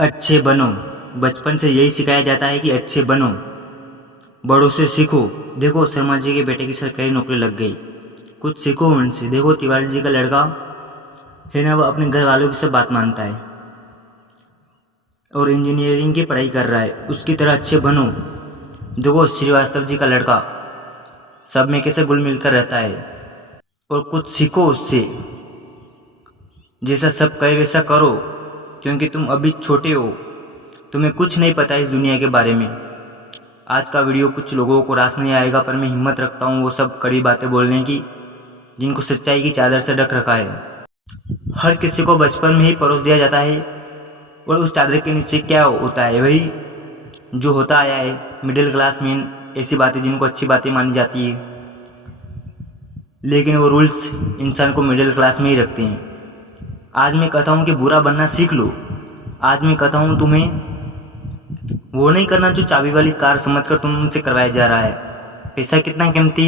अच्छे बनो। बचपन से यही सिखाया जाता है कि अच्छे बनो, बड़ों से सीखो। देखो शर्मा जी के बेटे की सरकारी नौकरी लग गई, कुछ सीखो उनसे। देखो तिवारी जी का लड़का है ना, वो अपने घर वालों की सब बात मानता है और इंजीनियरिंग की पढ़ाई कर रहा है, उसकी तरह अच्छे बनो। देखो श्रीवास्तव जी का लड़का सब में कैसे घुल मिल कर रहता है, और कुछ सीखो उससे। जैसा सब कहे वैसा करो, क्योंकि तुम अभी छोटे हो, तुम्हें कुछ नहीं पता इस दुनिया के बारे में। आज का वीडियो कुछ लोगों को रास नहीं आएगा, पर मैं हिम्मत रखता हूँ वो सब कड़ी बातें बोलने की जिनको सच्चाई की चादर से ढक रखा है। हर किसी को बचपन में ही परोस दिया जाता है, और उस चादर के नीचे क्या होता है, वही जो होता आया है, मिडिल क्लास मैन। ऐसी बातें जिनको अच्छी बातें मानी जाती है, लेकिन वो रूल्स इंसान को मिडिल क्लास में ही रखते हैं। आज मैं कहता हूँ कि बुरा बनना सीख लो। आज मैं कहता हूँ तुम्हें वो नहीं करना जो चाबी वाली कार समझकर तुमसे करवाया जा रहा है। पैसा कितना कीमती,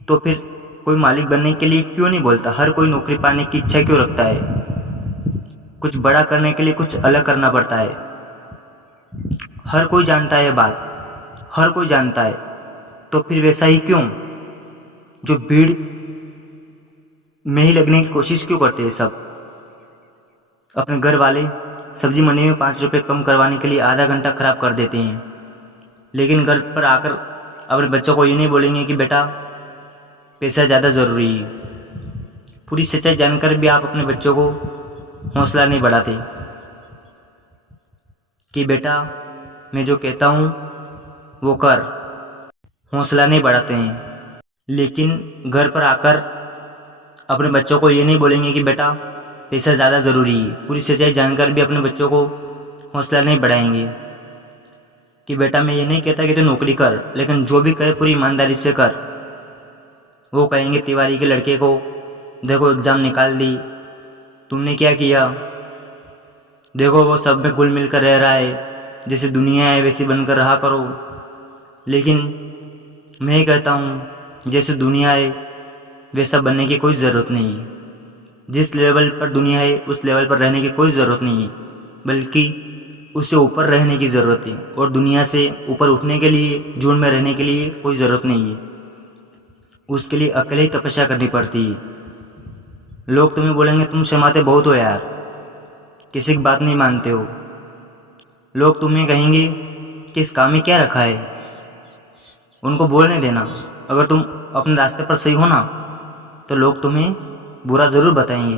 तो फिर कोई मालिक बनने के लिए क्यों नहीं बोलता? हर कोई नौकरी पाने की इच्छा क्यों रखता है? कुछ बड़ा करने के लिए कुछ अलग करना पड़ता है। हर कोई जानता है बात, हर कोई जानता है, तो फिर वैसा ही क्यों? जो भीड़ में ही लगने की कोशिश क्यों करते हैं सब? अपने घर वाले सब्जी मंडी में 5 रुपये कम करवाने के लिए आधा घंटा खराब कर देते हैं, लेकिन घर पर आकर अपने बच्चों को ये नहीं बोलेंगे कि बेटा पैसा ज़्यादा ज़रूरी है। पूरी सच्चाई जानकर भी आप अपने बच्चों को हौसला नहीं बढ़ाते कि बेटा मैं जो कहता हूँ वो कर। हौसला नहीं बढ़ाते हैं, लेकिन घर पर आकर अपने बच्चों को ये नहीं बोलेंगे कि बेटा पैसा ज़्यादा ज़रूरी है। पूरी सच्चाई जानकर भी अपने बच्चों को हौसला नहीं बढ़ाएंगे कि बेटा मैं ये नहीं कहता कि तू नौकरी कर, लेकिन जो भी करे पूरी ईमानदारी से कर। वो कहेंगे तिवारी के लड़के को, देखो एग्ज़ाम निकाल दी, तुमने क्या किया? देखो वो सब में घुल मिल कर रह रहा है, जैसे दुनिया है वैसी बनकर रहा करो। लेकिन मैं कहता हूँ जैसे दुनिया है वैसा बनने की कोई ज़रूरत नहीं है। जिस लेवल पर दुनिया है उस लेवल पर रहने की कोई ज़रूरत नहीं है, बल्कि उससे ऊपर रहने की ज़रूरत है। और दुनिया से ऊपर उठने के लिए, झुंड में रहने के लिए कोई ज़रूरत नहीं है। उसके लिए अकेले ही तपस्या करनी पड़ती है। लोग तुम्हें बोलेंगे तुम शर्माते बहुत हो यार, किसी की बात नहीं मानते हो। लोग तुम्हें कहेंगे कि इस काम में क्या रखा है। उनको बोलने देना। अगर तुम अपने रास्ते पर सही हो ना, तो लोग तुम्हें बुरा ज़रूर बताएंगे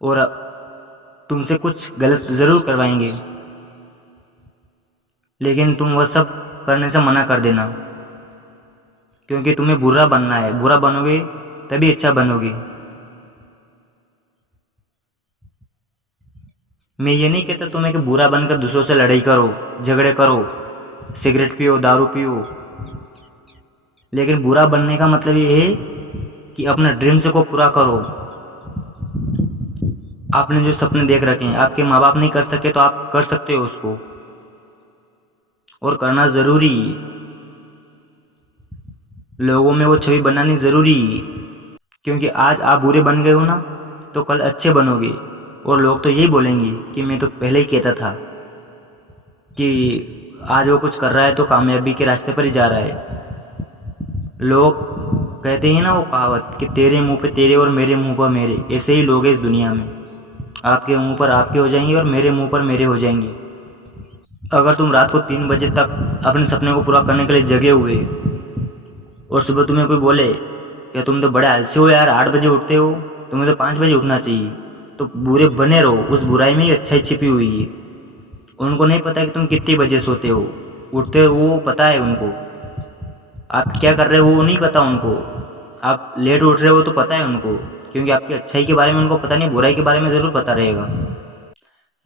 और तुमसे कुछ गलत ज़रूर करवाएंगे, लेकिन तुम वह सब करने से मना कर देना, क्योंकि तुम्हें बुरा बनना है। बुरा बनोगे तभी अच्छा बनोगे। मैं ये नहीं कहता तुम्हें कि बुरा बनकर दूसरों से लड़ाई करो, झगड़े करो, सिगरेट पियो, दारू पियो, लेकिन बुरा बनने का मतलब ये है कि अपने ड्रीम्स को पूरा करो। आपने जो सपने देख रखे हैं, आपके माँ बाप नहीं कर सके तो आप कर सकते हो उसको, और करना ज़रूरी है। लोगों में वो छवि बनानी ज़रूरी है, क्योंकि आज आप बुरे बन गए हो ना, तो कल अच्छे बनोगे। और लोग तो यही बोलेंगे कि मैं तो पहले ही कहता था कि आज वो कुछ कर रहा है तो कामयाबी के रास्ते पर ही जा रहा है। लोग कहते हैं ना वो कहावत कि तेरे मुंह पे तेरे और मेरे मुंह पर मेरे। ऐसे ही लोग हैं इस दुनिया में, आपके मुंह पर आपके हो जाएंगे और मेरे मुंह पर मेरे हो जाएंगे। अगर तुम रात को 3 बजे तक अपने सपने को पूरा करने के लिए जगे हुए और सुबह तुम्हें कोई बोले कि तुम तो बड़े आलसी हो यार, 8 बजे उठते हो, तुम्हें तो 5 बजे उठना चाहिए, तो बुरे बने रहो। उस बुराई में ही अच्छाई छिपी हुई है। उनको नहीं पता कि तुम कितने बजे सोते हो, उठते हो, वो पता है उनको। आप क्या कर रहे हो वो नहीं पता उनको। आप लेट उठ रहे हो तो पता है उनको, क्योंकि आपकी अच्छाई के बारे में उनको पता नहीं, बुराई के बारे में ज़रूर पता रहेगा।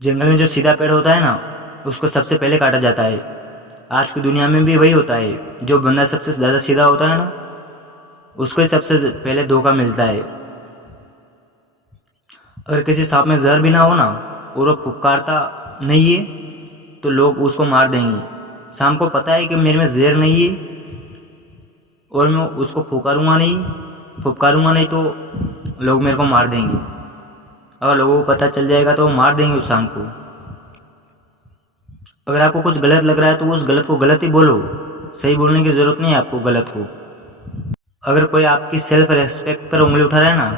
जंगल में जो सीधा पेड़ होता है ना, उसको सबसे पहले काटा जाता है। आज की दुनिया में भी वही होता है। जो बंदा सबसे ज़्यादा सीधा होता है ना, उसको ही सबसे पहले धोखा मिलता है। अगर किसी सांप में जहर भी ना हो ना, और वो फुफकारता नहीं है, तो लोग उसको मार देंगे। सांप को पता है कि मेरे में जहर नहीं है और मैं उसको फुकारूंगा नहीं तो लोग मेरे को मार देंगे। अगर लोगों को पता चल जाएगा तो वो मार देंगे उस शाम को। अगर आपको कुछ गलत लग रहा है तो उस गलत को गलत ही बोलो, सही बोलने की ज़रूरत नहीं है आपको गलत को। अगर कोई आपकी सेल्फ रेस्पेक्ट पर उंगली उठा रहा है ना,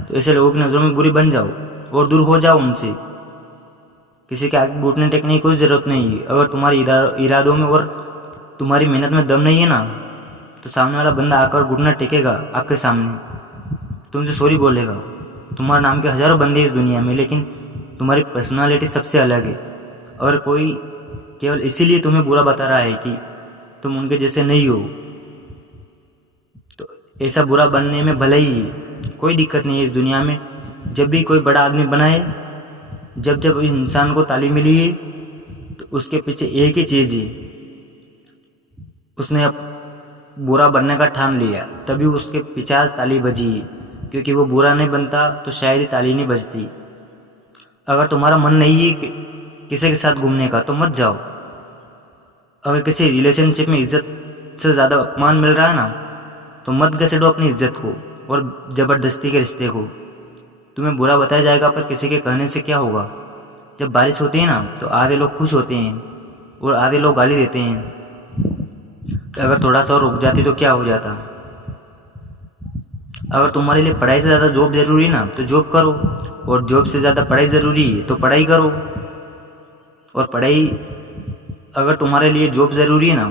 तो ऐसे लोगों की नज़रों में बुरी बन जाओ और दूर हो जाओ उनसे। किसी के आगे घुटने टेकने की कोई ज़रूरत नहीं है। अगर तुम्हारे इरादों में और तुम्हारी मेहनत में दम नहीं है ना, तो सामने वाला बंदा आकर घुटना टेकेगा आपके सामने, तुमसे सॉरी बोलेगा। तुम्हारे नाम के हज़ारों बंदे इस दुनिया में, लेकिन तुम्हारी पर्सनालिटी सबसे अलग है। अगर कोई केवल इसीलिए तुम्हें बुरा बता रहा है कि तुम उनके जैसे नहीं हो, तो ऐसा बुरा बनने में भले ही कोई दिक्कत नहीं है इस दुनिया में। जब भी कोई बड़ा आदमी बनाए, जब जब इंसान को ताली मिली है, तो उसके पीछे एक ही चीज़ है, उसने अब बुरा बनने का ठान लिया, तभी उसके पीछे आज ताली बजी है। क्योंकि वो बुरा नहीं बनता तो शायद ही ताली नहीं बजती। अगर तुम्हारा मन नहीं है किसी के साथ घूमने का तो मत जाओ। अगर किसी रिलेशनशिप में इज्जत से ज़्यादा अपमान मिल रहा है ना, तो मत घसीटो अपनी इज्जत को और ज़बरदस्ती के रिश्ते को। तुम्हें बुरा बताया जाएगा पर किसी के कहने से क्या होगा। जब बारिश होती है ना, तो आधे लोग खुश होते हैं और आधे लोग गाली देते हैं कि अगर थोड़ा सा और रुक जाती तो क्या हो जाता। अगर तुम्हारे लिए पढ़ाई से ज़्यादा जॉब ज़रूरी है ना, तो जॉब करो, और जॉब से ज़्यादा पढ़ाई ज़रूरी है तो पढ़ाई करो। और पढ़ाई अगर तुम्हारे लिए जॉब ज़रूरी है ना,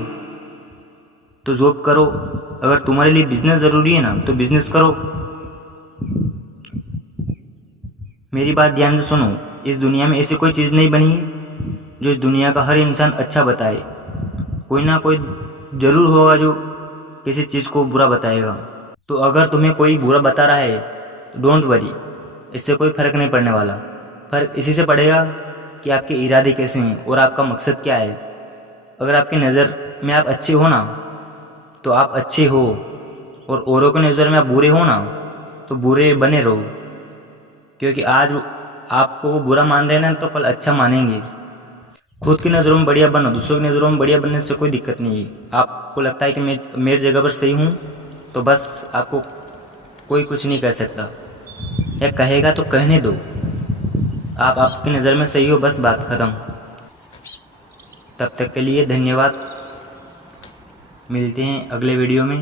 तो जॉब करो। अगर तुम्हारे लिए बिजनेस ज़रूरी है ना, तो बिजनेस करो। मेरी बात ध्यान से सुनो, इस दुनिया में ऐसी कोई चीज़ नहीं बनी जो इस दुनिया का हर इंसान अच्छा बताए। कोई ना कोई ज़रूर होगा जो किसी चीज़ को बुरा बताएगा। तो अगर तुम्हें कोई बुरा बता रहा है तो डोंट वरी, इससे कोई फ़र्क नहीं पड़ने वाला। फ़र्क इसी से पड़ेगा कि आपके इरादे कैसे हैं और आपका मकसद क्या है। अगर आपकी नज़र में आप अच्छे हो ना, तो आप अच्छे हो, और औरों की नज़र में आप बुरे हो ना, तो बुरे बने रहो। क्योंकि आज आपको वो बुरा मान रहे हैं ना, तो कल अच्छा मानेंगे। खुद की नज़रों में बढ़िया बनो, दूसरों की नज़रों में बढ़िया बनने से कोई दिक्कत नहीं है। आपको लगता है कि मैं मेरी जगह पर सही हूँ, तो बस आपको कोई कुछ नहीं कह सकता, या कहेगा तो कहने दो। आप आपकी नज़र में सही हो, बस बात ख़त्म। तब तक के लिए धन्यवाद। मिलते हैं अगले वीडियो में।